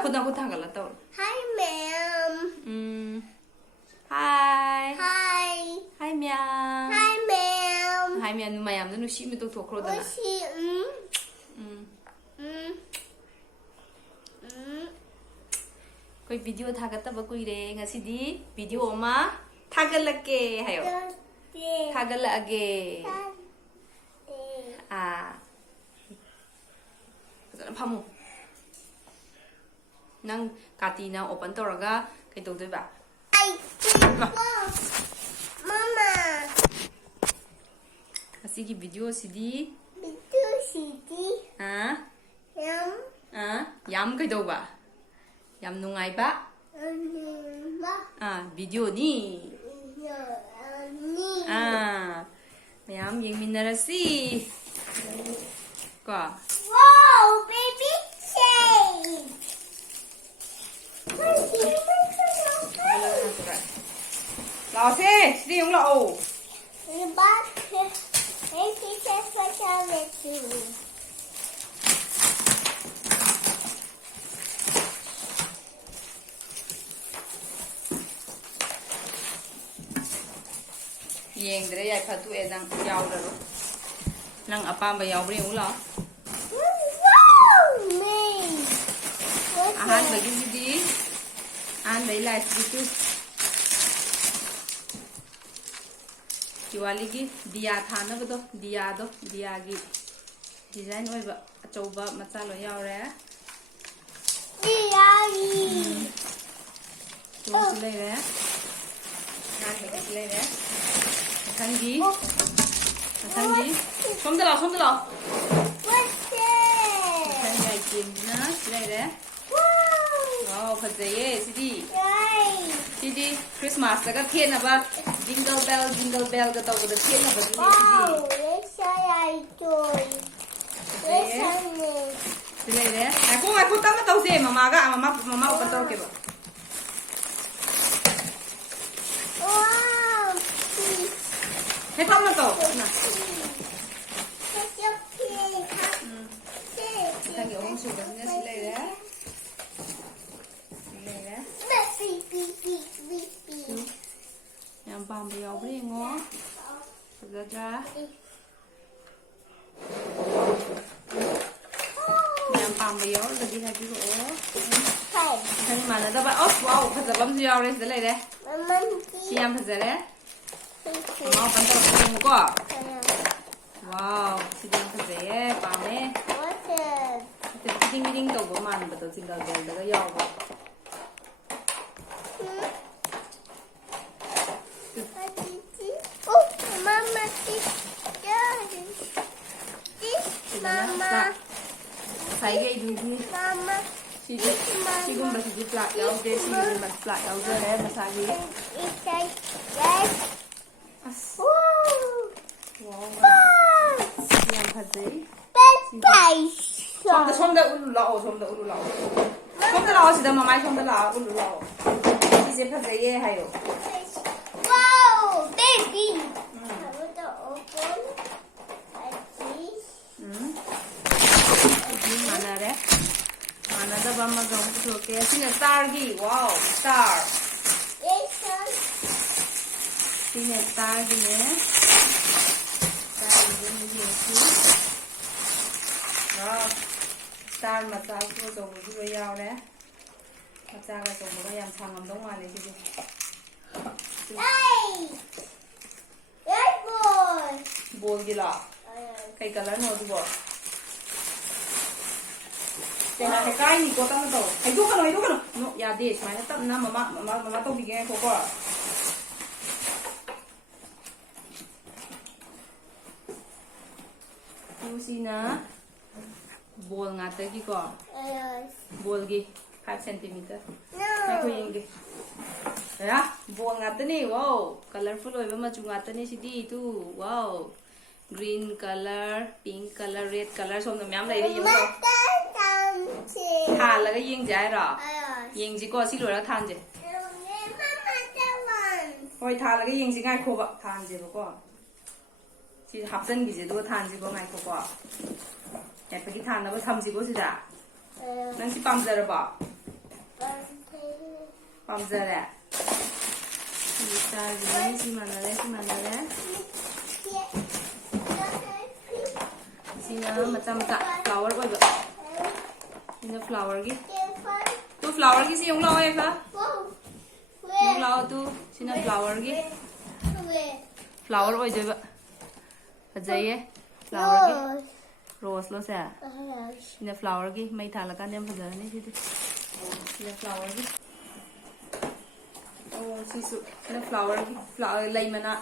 나고 타갈라 떠. Hi, ma'am. Hi. Hi. Hi, ma'am. Hi, ma'am. Hi, ma'am. Mày nó xí mình thuộc rồi đó. Coi video 타갔다 보고 이래. ngasi디 video 엄마 타갈게 해요. 타갈게. 아. 그다음 파무. 난 가티나 오픈 떠라가 그래도 봐. Mama. Asigi video CD. Video CD. Yam cái đâu ba? Yam nungai ba? Video ni. Yam yang minarasi. Quoi? Wow, baby shade. Lò xe, đi uống lậu. Yên đấy ai phải tụi em đang giàu rồi. Năng apa mà giàu đi uống lọ. Han bagi gì? Han lấy lại gitu. Diwali ki diya thana ba do diya gi design oi ba achouba macha lo yaw re diya gi to le re na le re thang gi som de lo what's it thang gi kim na le re wow phajaiye sidi Christmas ka thiên na ba jingle bell ka tawda da thiên na ba ni wow let's say toy sile re ako ta ma taw se mama pa taw ke ba wow he ta ma taw na ta gi ong su ba ni sile re Yang paham beliau beri ngok, sejajar. Yang paham beliau lagi lagi oh. Ini mana dapat? Oh wow, kerja bam beliau ni sedih deh. Siam kerja deh. Mau pantai ketemu kok. Wow, siam kerja ya, paham eh. Ting tuh berman betul tinggal bel yau. Mama. Saya ini. Mama. Si gum basi di plak yau de si gum basi plak yau de le masagi. Yes. Wow. Yang khadai. Som da ulu lao. Som da lao si da mama som da lao ulu lao. Si se khadai ye hayo. Wow, baby. Mana deh? Mana ada bama gong tu ke? Sini star gi, wow, star. Sini star gi ne. Star gi ni sih. Wow, star macam tu dong tu yau deh. Macam apa dong tu yang sangat dong ada di sini. Hey, yes boy. Bol gila. Kayak color no tu bol. Jangan tekai ni kau tahu tu. Hidup kan. No, ya deh. Mana tak nama mama tu bikin kau kau. Tu sina bol ngata ki kau. Bol gi 5 cm. Kau yang gi. Ya, bol ngata ni. Wow, colorful oi macam ngata ni sidi tu. Wow, green color, pink color, red color. Somna mem lagi ni. Thà là cái yên trái rồi. Yên chỉ có xí lùi là than gì. Thôi thà là cái yên chỉ ngay khô bạc than gì có. Chỉ hấp dẫn cái gì đó than gì có ngay khô bạc. Cái cái than nó có thầm gì có gì đã. Nên chỉ băm ra rồi bạc. ꯄꯥꯝꯖꯔꯦ ꯁꯤ ꯁ꯭ꯇꯥꯔꯒꯤꯅꯤ ꯁꯤ ꯃꯥꯟꯅꯔꯦ ꯁꯤ ꯃꯥꯟꯅꯔꯦ sina macam-macam flower oiba sina flower gi tu flower gi si yung lao ai ka yung lao tu sina flower gi flower oi joiba fajaye flower gi rose lo sa sina flower gi mai thala kan yam fajarani si sina flower gi oh si su sina flower gi flower lai mana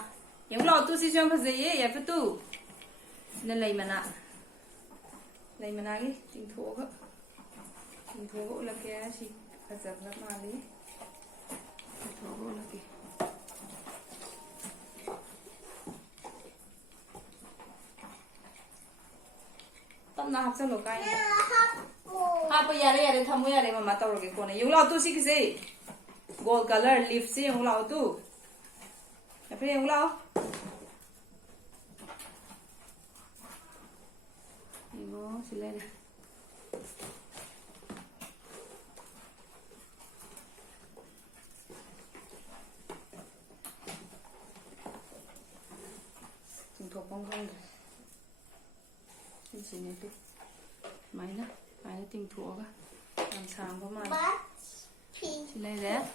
yung lao tu si yam fajaye ya fa tu sina lai mana lấy mà nãy tình thố gỗ là cái gì phải giật ra mà đi tình thố gỗ là cái tâm nào học xong rồi cái học bây giờ đây thăm bây giờ đây mà tao rồi cái con này dùng lao tu xí cái gì gold color leaf xí dùng lao tu cái này dùng lao 이거 실내네. 지금 더 뻥뻥데. 이제는 또 많이나 띵 두어가 감사한 거만. 실내네.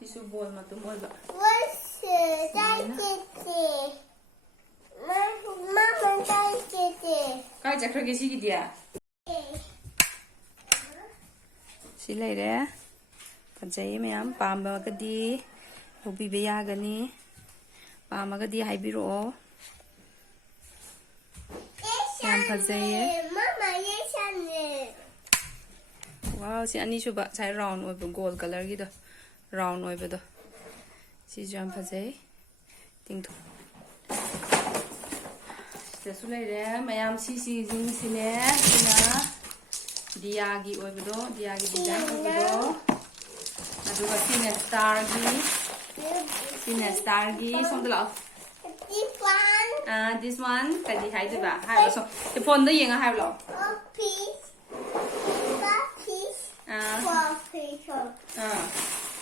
지수 볼 맛도 뭘 봐. Cái chắc rồi cái gì kìa? Xin lấy đấy. Còn giấy mấy em, bà mà cái đi, hộp bì bì à cái ní, bà mà cái đi hay bị rỗ. Em thật giấy ấy. Wow, xin anh đi chụp bạn trái round rồi với gold color gì đó, round rồi với đó. Xin cho em thật giấy. Tình thủ. Sẽ lấy đấy, mấy em xí dính xí nè, xí nè. Diagi oi bedo, diagi design oi bedo. Aduga sine star gi, song de lao. This one. This one, cái gì hay thế bà? Hai bà song. Cái phone đó gì ngà hai bà? Piece. Four piece.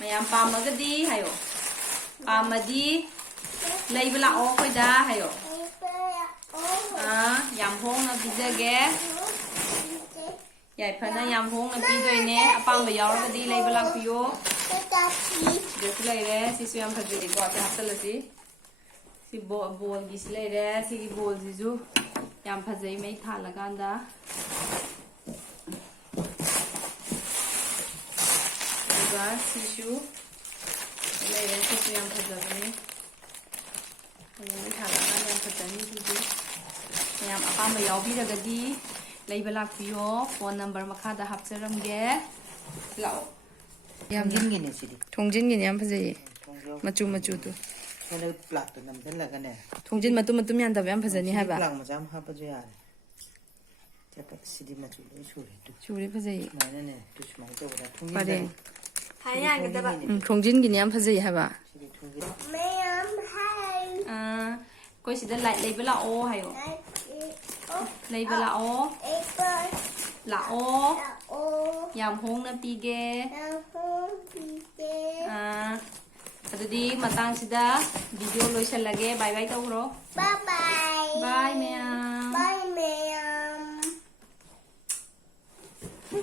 Mấy em palm mà cái đi hay không? Palm mà đi. Lấy bla ô coi đa hay không? Yam hong là bây giờ ghé. Vậy phần này yam hong là bây giờ nè, apang bây giờ cái đi lấy bla phiêu. Để lấy đấy, si suy yam phải đi gọi cho hấp là gì? Si bol gì si lấy đấy, si cái bol gì chứ? Yam phải dây mấy thằng là gan đó. Rồi, si chú. Lấy đấy, si suy yam phải dây này. Mấy thằng là gan yam phải dây này gì chứ? Yam apang bây giờ cái đi. Leiba lakpiro, phone number makada hapcharamge. Lao. Thongjin sidi. Thongjin gini yam phajai. Machu tu. Kale plak to nam thel laga ne. Thongjin matum yan tab yam phajani ha ba. Plak majam ha pa jo yar. Chapa sidi machu le churi tu. Churi phajai. Mana ne tu smai to da thongjin. Pare. Hanya kita ba. Thongjin gini yam phajai ha ba. Sidi thongjin. Ma'am, hi. Koi sida lại leiba la o hayo. Leiba la o. Apple. La o. O. Yam hong na pige. Adudi matang sida video loisalage. Bye bye tawro. Bye bye.